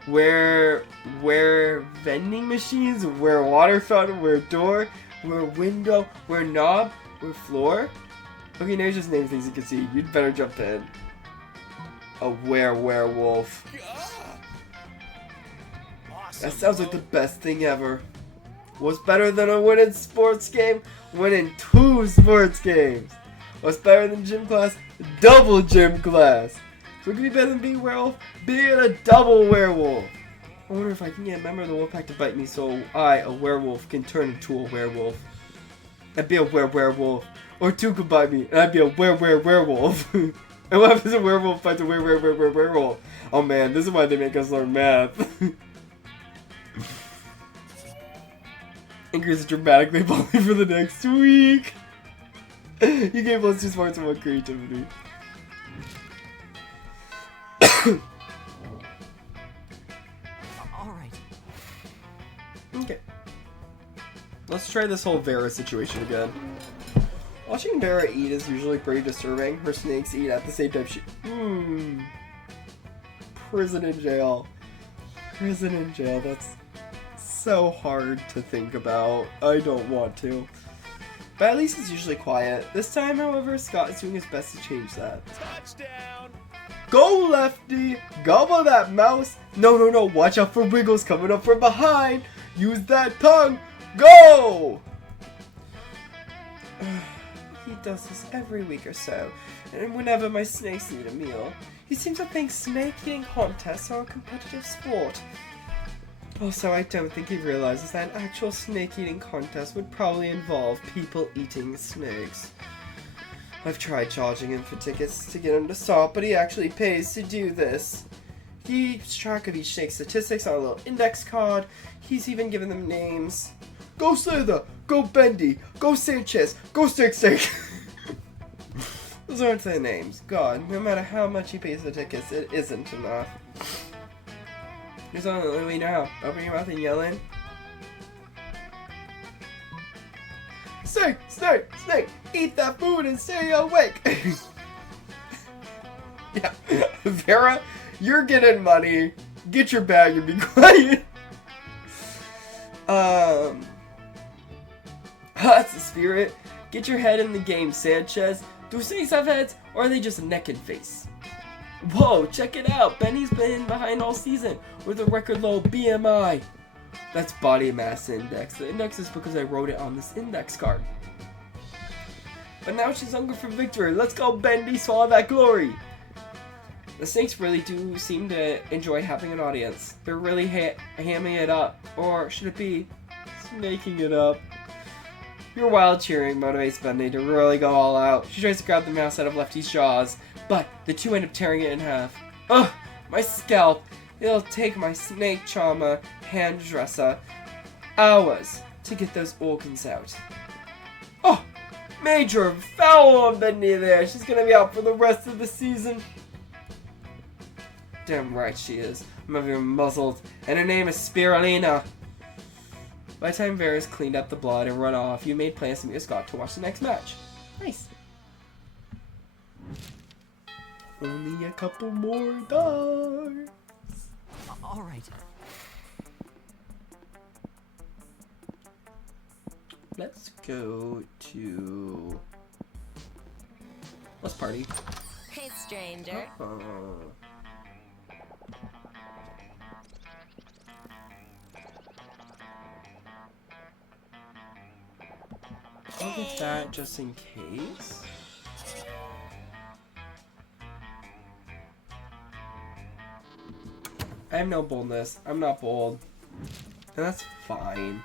Where vending machines, where water fountain, where door, where window, where knob, where floor. Okay, now you just name things you can see. You'd better jump in. A werewolf. That sounds like the best thing ever. What's better than a winning sports game? Winning 2 sports games. What's better than gym class? Double gym class. So it could be better than being a werewolf, being a double werewolf. I wonder if I can get a member of the wolf pack to bite me so I, a werewolf, can turn into a werewolf. I'd be a werewolf. Or 2 could bite me, and I'd be a werewolf. And what happens if a werewolf fights a werewolf? Oh man, this is why they make us learn math. Increase dramatically probably for the next week. You gain +2 smarts and 1 creativity. Alright. Okay. Let's try this whole Vera situation again. Watching Vera eat is usually pretty disturbing. Her snakes eat at the same time Prison and jail. Prison and jail, that's so hard to think about. I don't want to. But at least it's usually quiet. This time, however, Scott is doing his best to change that. Touchdown! Go, Lefty! Gobble that mouse! No, watch out for Wiggles coming up from behind! Use that tongue! Go! He does this every week or so, and whenever my snakes need a meal, he seems to think snake eating contests are a competitive sport. Also, I don't think he realizes that an actual snake eating contest would probably involve people eating snakes. I've tried charging him for tickets to get him to stop, but he actually pays to do this. He keeps track of each snake's statistics on a little index card. He's even given them names. Go Slither! Go Bendy! Go Sanchez! Go Steak! Those aren't the names. God, no matter how much he pays for tickets, it isn't enough. Here's the only way now. Open your mouth and yell in. Snake! Snake! Snake! Eat that food and stay awake! Yeah. Vera, you're getting money. Get your bag and be quiet. That's the spirit. Get your head in the game, Sanchez. Do snakes have heads, or are they just neck and face? Whoa, check it out. Benny's been behind all season with a record low BMI. That's body mass index. The index is because I wrote it on this index card. But now she's hungry for victory. Let's go, Bendy, swallow that glory. The snakes really do seem to enjoy having an audience. They're really hamming it up. Or should it be snaking it up? Your wild cheering motivates Bendy to really go all out. She tries to grab the mouse out of Lefty's jaws, but the two end up tearing it in half. Ugh, my scalp. It'll take my snake charmer hairdresser hours to get those organs out. Oh, major foul on Bendy there. She's gonna be out for the rest of the season. Damn right she is. I'm having her muzzled, and her name is Spirulina. By the time Vera's cleaned up the blood and run off, you made plans to meet with Scott to watch the next match. Nice. Only a couple more darts. All right. Let's go to... Let's party. Hey, stranger. I'll get that just in case. I have no boldness. I'm not bold. And that's fine.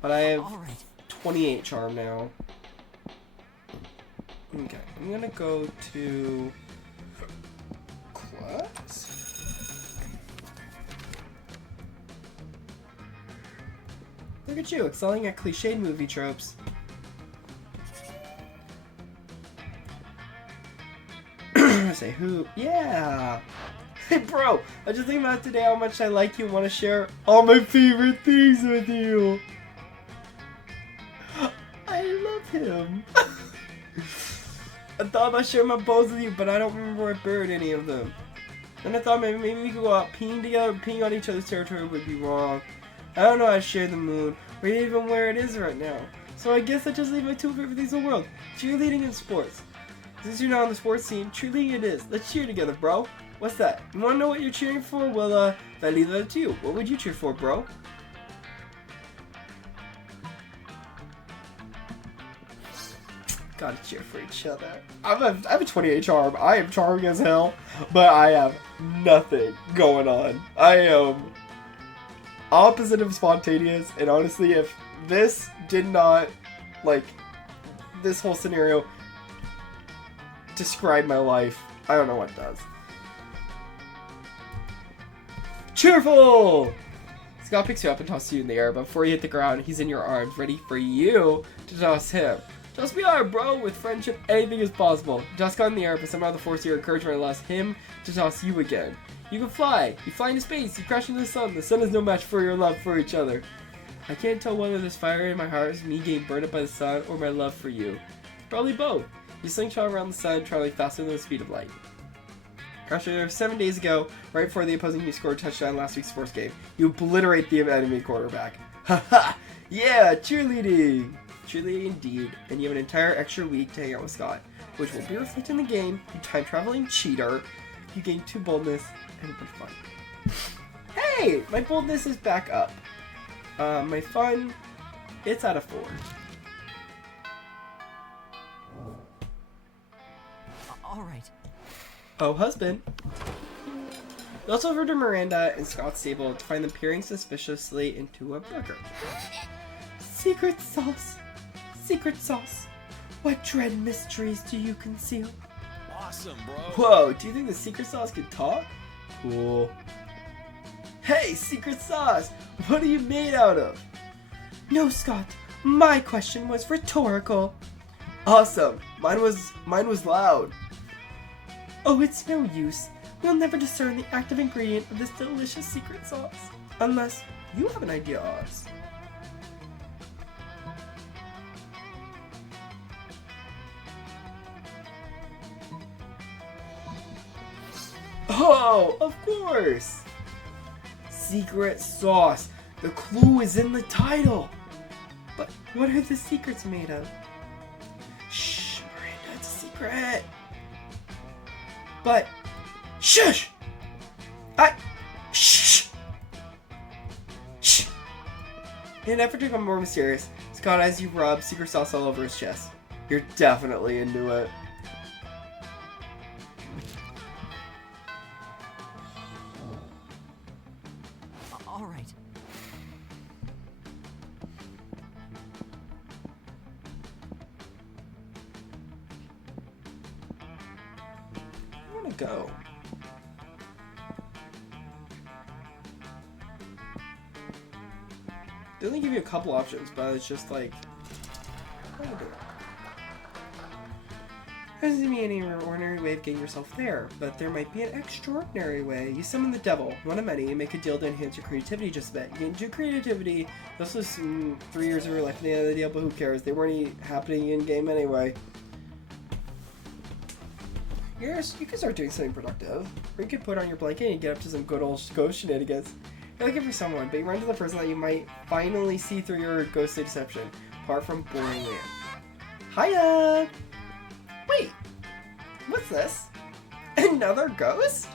But I have All right. 28 charm now. Okay, I'm gonna go to class. Look at you, excelling at cliched movie tropes. Say who? Yeah. Hey, bro. I just think about today how much I like you and want to share all my favorite things with you. I love him. I thought about sharing my bows with you, but I don't remember where I buried any of them. And I thought maybe we could go out peeing together. Peeing on each other's territory would be wrong. I don't know how to share the moon, or even where it is right now. So I guess I just leave my two favorite things in the world: cheerleading and sports. Since you're not on the sports team, cheerleading it is. Let's cheer together, bro. What's that? You wanna know what you're cheering for? Well, I leave that to you. What would you cheer for, bro? Gotta cheer for each other. I have a 28 charm. I am charming as hell, but I have nothing going on. I am opposite of spontaneous, and honestly, if this did not, like, this whole scenario describe my life, I don't know what does. Cheerful! Scott picks you up and tosses you in the air, but before you hit the ground, he's in your arms, ready for you to toss him. Just be alright, bro. With friendship, anything is possible. Toss Scott in the air, but somehow the force of your encouragement allows him to toss you again. You can fly. You fly into space. You crash into the sun. The sun is no match for your love for each other. I can't tell whether this fire in my heart is me getting burned up by the sun or my love for you. Probably both. You slingshot around the sun, traveling faster than the speed of light. After 7 days ago, right before the opposing team scored a touchdown in last week's sports game, you obliterate the enemy quarterback. Haha! Yeah, cheerleading! Cheerleading indeed, and you have an entire extra week to hang out with Scott, which will be reflected in the game. You time-traveling cheater. You gain 2 boldness and 1 fun. Hey! My boldness is back up. My fun, it's out of 4. All right. Oh, husband. You also over to Miranda and Scott's stable to find them peering suspiciously into a burger. Secret sauce. Secret sauce. What dread mysteries do you conceal? Awesome, bro. Whoa, do you think the secret sauce can talk? Cool. Hey, secret sauce! What are you made out of? No, Scott. My question was rhetorical. Awesome. Mine was loud. Oh, it's no use. We'll never discern the active ingredient of this delicious secret sauce. Unless you have an idea, Oz. Oh, of course! Secret sauce. The clue is in the title. But what are the secrets made of? Shh, Miranda, it's a secret. But, shush! Shh! Shh! In an effort to become more mysterious, Scott has you rub secret sauce all over his chest. You're definitely into it. All right. I want to go. They only give you a couple options, but it's just like, what do I do? There doesn't be any ordinary way of getting yourself there, but there might be an extraordinary way. You summon the devil, one of many, and make a deal to enhance your creativity just a bit. You gain 2 creativity. You also assume 3 years of your life at the end of the deal, but who cares? They weren't happening in-game anyway. Yes, you can start doing something productive. Or you could put on your blanket and get up to some good old ghost shenanigans. You're looking for someone, but you run to the person that you might finally see through your ghostly deception, apart from boring land. Hiya! Wait, what's this? Another ghost?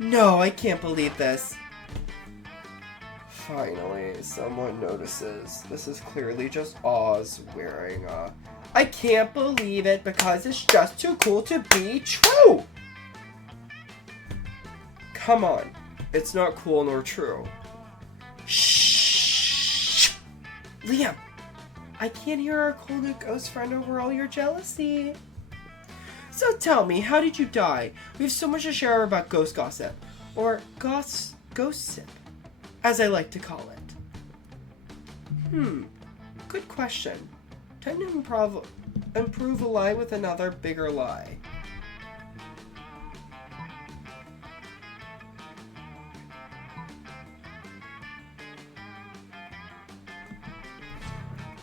No, I can't believe this. Finally, someone notices. This is clearly just Oz wearing a... I can't believe it because it's just too cool to be true! Come on. It's not cool nor true. Shh! Liam! I can't hear our cool new ghost friend over all your jealousy. So tell me, how did you die? We have so much to share about ghost gossip. Or ghost-sip, as I like to call it. Good question. Time to improve a lie with another bigger lie.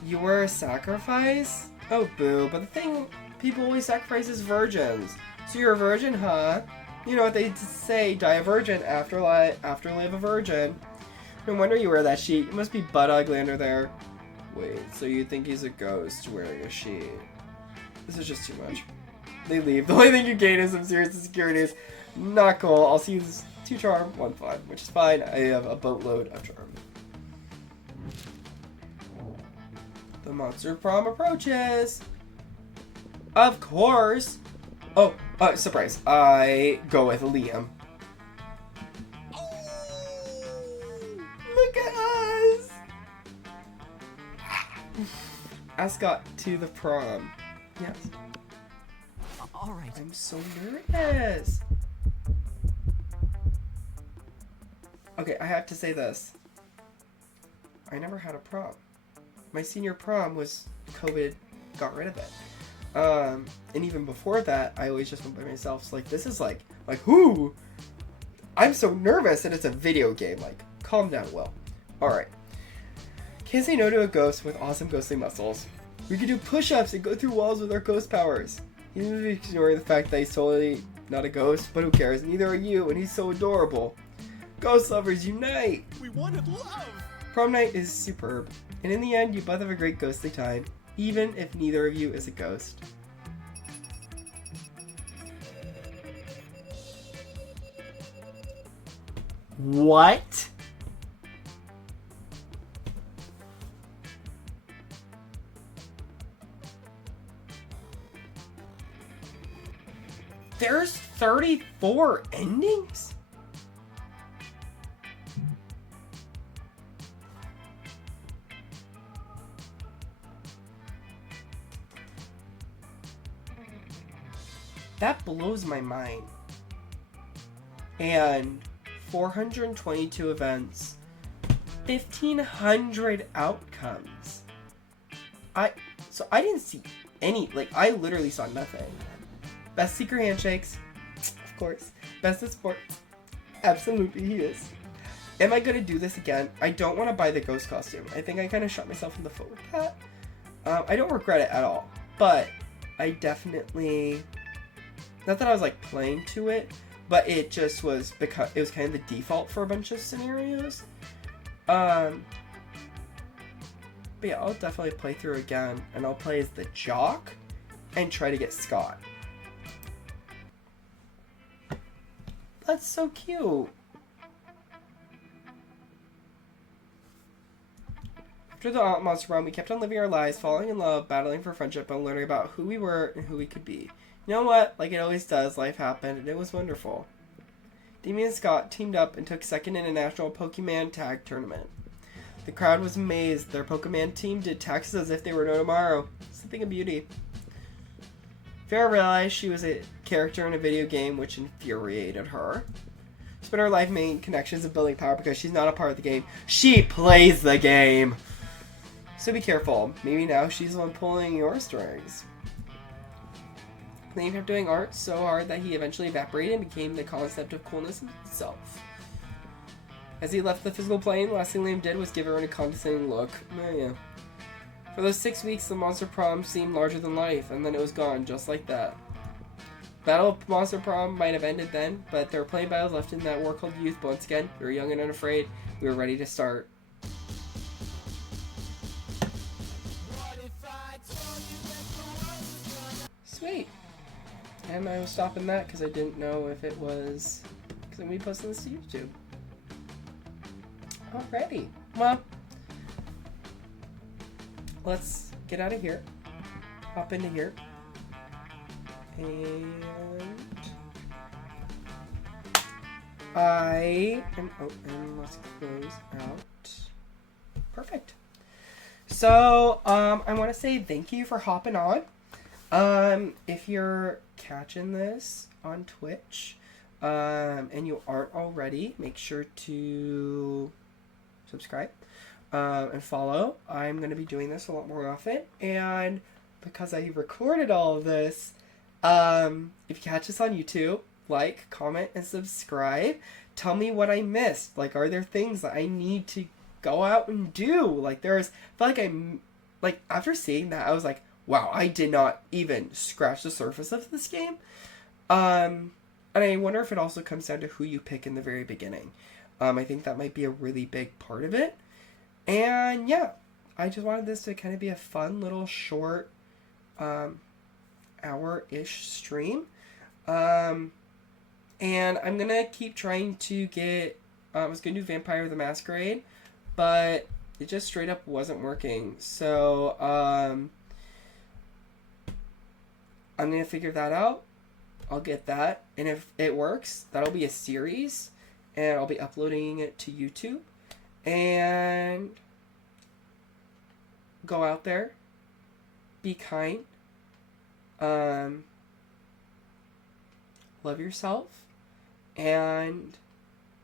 You were a sacrifice? Oh, boo. But the thing, people always sacrifice is virgins. So you're a virgin, huh? You know what they say, die a virgin, after live a virgin. No wonder you wear that sheet. You must be butt ugly under there. Wait, so you think he's a ghost wearing a sheet? This is just too much. They leave. The only thing you gain is some serious insecurities. Not cool. I'll see you 2 charm, 1 fun, which is fine. I have a boatload of charm. The monster prom approaches. Of course. Oh, surprise. I go with Liam. Look at us. Ascot to the prom. Yes. All right. I'm so nervous. Okay, I have to say this. I never had a prom. My senior prom was COVID, got rid of it. And even before that, I always just went by myself. So like, this is like, whoo! I'm so nervous, and it's a video game. Like, calm down, Will. Alright. Can't say no to a ghost with awesome ghostly muscles. We can do push-ups and go through walls with our ghost powers. He's ignoring the fact that he's totally not a ghost, but who cares? Neither are you, and he's so adorable. Ghost lovers unite! We wanted love! Prom night is superb, and in the end, you both have a great ghostly time, even if neither of you is a ghost. What? There's 34 endings? That blows my mind. And 422 events, 1,500 outcomes. So I didn't see any, I literally saw nothing. Best secret handshakes, of course. Best of sport, absolutely he is. Am I gonna do this again? I don't want to buy the ghost costume. I think I kind of shot myself in the foot with that. I don't regret it at all, but I definitely, not that I was playing to it, but it just was because it was kind of the default for a bunch of scenarios. But yeah, I'll definitely play through again, and I'll play as the jock and try to get Scott. That's so cute. After the monster run, we kept on living our lives, falling in love, battling for friendship, and learning about who we were and who we could be. You know what? Like it always does, life happened, and it was wonderful. Demi and Scott teamed up and took second in a national Pokemon tag tournament. The crowd was amazed. Their Pokemon team did taxes as if they were no tomorrow. Something of beauty. Farrah realized she was a character in a video game, which infuriated her. She spent her life making connections and building power because she's not a part of the game. She plays the game! So be careful. Maybe now she's the one pulling your strings. Liam kept doing art so hard that he eventually evaporated and became the concept of coolness itself. As he left the physical plane, the last thing Liam did was give her a condescending look. Yeah. For those 6 weeks, the Monster Prom seemed larger than life, and then it was gone, just like that. Battle of Monster Prom might have ended then, but there were plenty of battles left in that war called youth. But once again, we were young and unafraid. We were ready to start. Sweet. And I was stopping that because I didn't know if it was... because I'm going to be posting this to YouTube. Alrighty. Well, let's get out of here. Hop into here. And I am open. Let's close out. Perfect. So, I want to say thank you for hopping on. If you're catching this on Twitch, and you aren't already, make sure to subscribe, and follow. I'm going to be doing this a lot more often, and because I recorded all of this, if you catch this on YouTube, like, comment, and subscribe. Tell me what I missed. Like, are there things that I need to go out and do? Like, I feel like after seeing that, I was like, wow, I did not even scratch the surface of this game. And I wonder if it also comes down to who you pick in the very beginning. I think that might be a really big part of it. And yeah, I just wanted this to kind of be a fun little short, hour-ish stream. And I'm going to keep trying to get, I was going to do Vampire the Masquerade, but it just straight up wasn't working. So, I'm going to figure that out. I'll get that. And if it works, that'll be a series. And I'll be uploading it to YouTube. And go out there. Be kind. Love yourself. And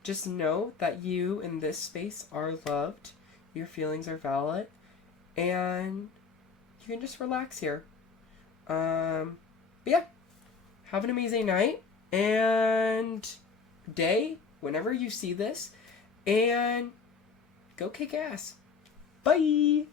just know that you in this space are loved. Your feelings are valid. And you can just relax here. But yeah. Have an amazing night and day whenever you see this. And go kick ass. Bye!